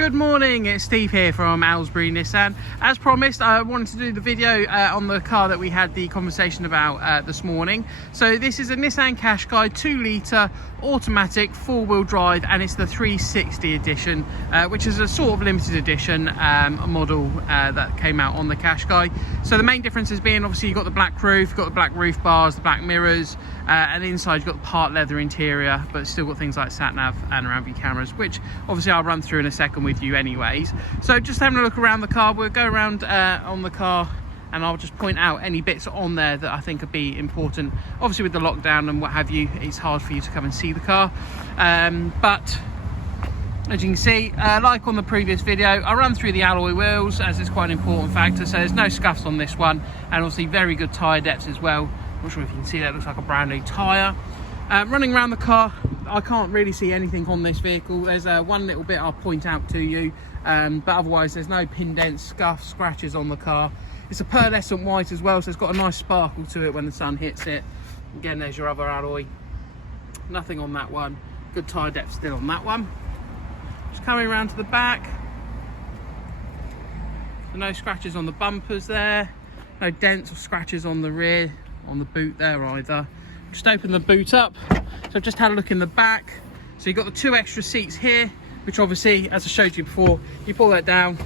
Good morning, it's Steve here from Aylesbury Nissan. As promised, I wanted to do the video on the car that we had the conversation about this morning. So this is a Nissan Qashqai 2 litre automatic 4-wheel drive, and it's the 360 edition, which is a sort of limited edition model that came out on the Qashqai. So the main differences being, obviously you've got the black roof, you've got the black roof bars, the black mirrors, and inside you've got the part leather interior, but still got things like sat nav and around view cameras, which obviously I'll run through in a second with you anyways. So just having a look around the car, we'll go around on the car and I'll just point out any bits on there that I think would be important. Obviously with the lockdown and what have you, it's hard for you to come and see the car, but as you can see, like on the previous video, I run through the alloy wheels as it's quite an important factor. So there's no scuffs on this one, and obviously very good tyre depths as well. I'm not sure if you can see that, it looks like a brand new tyre. Running around the car, I can't really see anything on this vehicle. There's one little bit I'll point out to you, but otherwise there's no pin dents, scuffs, scratches on the car. It's a pearlescent white as well, so it's got a nice sparkle to it when the sun hits it. Again, there's your other alloy. Nothing on that one. Good tyre depth still on that one. Just coming around to the back. So no scratches on the bumpers there. No dents or scratches on the rear, on the boot there either. Just open the boot up. So I've just had a look in the back. So you've got the 2 extra seats here, which obviously, as I showed you before, you pull that down,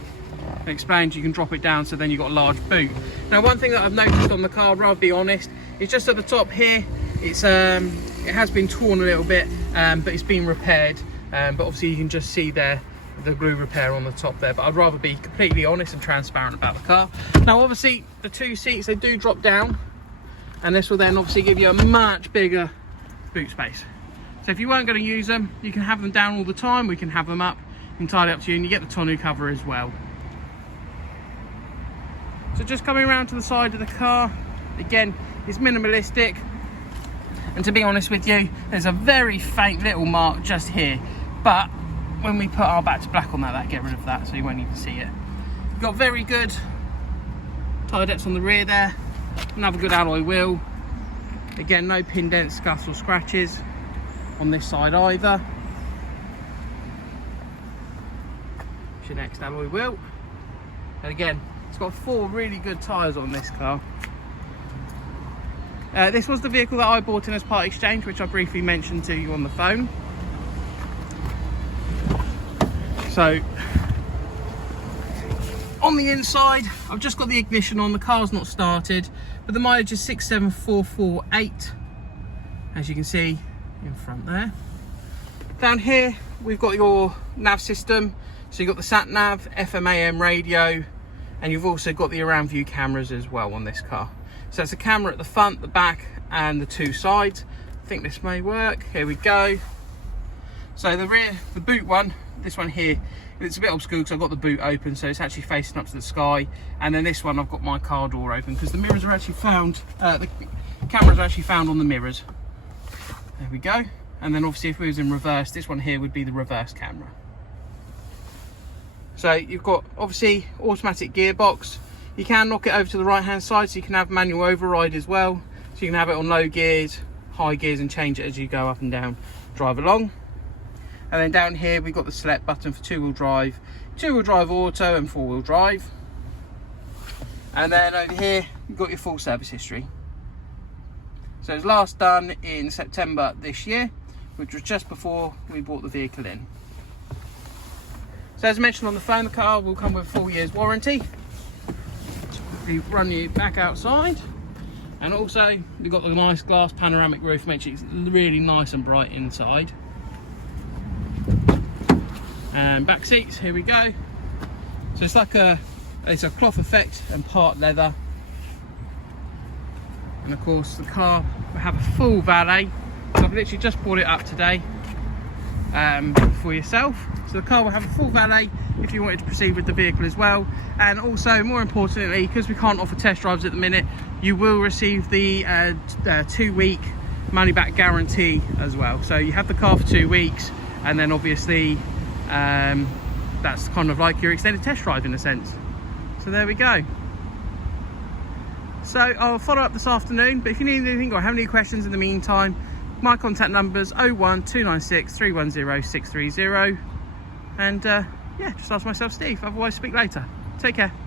I explained, you can drop it down, so then you've got a large boot. Now, one thing that I've noticed on the car, I'll rather be honest, is just at the top here, it's it has been torn a little bit, but it's been repaired. But obviously you can just see there the glue repair on the top there, but I'd rather be completely honest and transparent about the car. Now obviously the 2 seats, they do drop down, and this will then obviously give you a much bigger boot space. So if you weren't going to use them, you can have them down all the time, we can have them up, entirely up to you, and you get the tonneau cover as well. So just coming around to the side of the car, again, it's minimalistic, and to be honest with you, there's a very faint little mark just here, but when we put our back to black on that, that'll get rid of that, so you won't even see it. You've got very good tyre depths on the rear there, another good alloy wheel. Again, no pin dents, scuffs or scratches on this side either. It's your next alloy wheel, and again, it's got 4 really good tyres on this car. This was the vehicle that I bought in as part exchange, which I briefly mentioned to you on the phone. So, on the inside, I've just got the ignition on, the car's not started, but the mileage is 67448, as you can see in front there. Down here, we've got your nav system. So you've got the sat nav, FM AM radio, and you've also got the around view cameras as well on this car. So it's a camera at the front, the back, and the 2 sides. I think this may work. Here we go. So the rear, the boot one, this one here, it's a bit obscure because I've got the boot open, so it's actually facing up to the sky. And then this one, I've got my car door open because the mirrors are actually found, the cameras are actually found on the mirrors. There we go. And then obviously if we was in reverse, this one here would be the reverse camera. So you've got obviously automatic gearbox. You can knock it over to the right hand side, so you can have manual override as well. So you can have it on low gears, high gears, and change it as you go up and down, drive along. And then down here we've got the select button for 2-wheel drive, 2-wheel drive auto and 4-wheel drive. And then over here you've got your full service history. So it was last done in September this year, which was just before we brought the vehicle in. So as I mentioned on the phone, the car will come with a 4 years warranty. We run you back outside, and also we've got the nice glass panoramic roof, makes it really nice and bright inside. And back seats, here we go. So it's like it's a cloth effect and part leather. And of course the car will have a full valet. So I've literally just brought it up today for yourself. So the car will have a full valet if you wanted to proceed with the vehicle as well. And also, more importantly, because we can't offer test drives at the minute, you will receive the 2-week money back guarantee as well. So you have the car for 2 weeks, and then obviously that's kind of like your extended test drive in a sense. So there we go. So I'll follow up this afternoon, but if you need anything or have any questions in the meantime, my contact number's 01296 310 630, and yeah, just ask myself Steve. Otherwise, speak later. Take care.